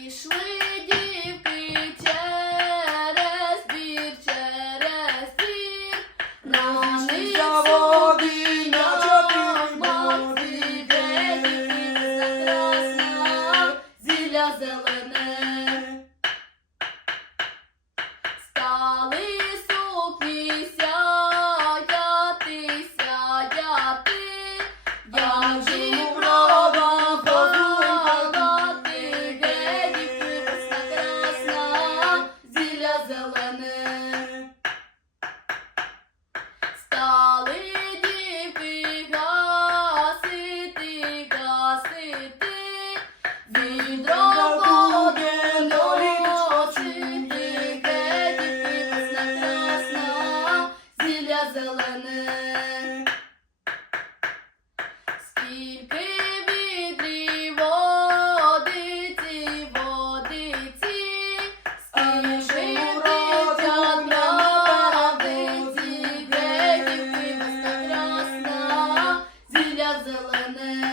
Прийшли дівки через двір, через двір. На них красна, зілля зелене. Стали сукні сядяти, сядяти, мене. Стали діти гасити, гасити, відро буде носити, де дівчина красна, зілля зелене. Скільки i Godzilla, man.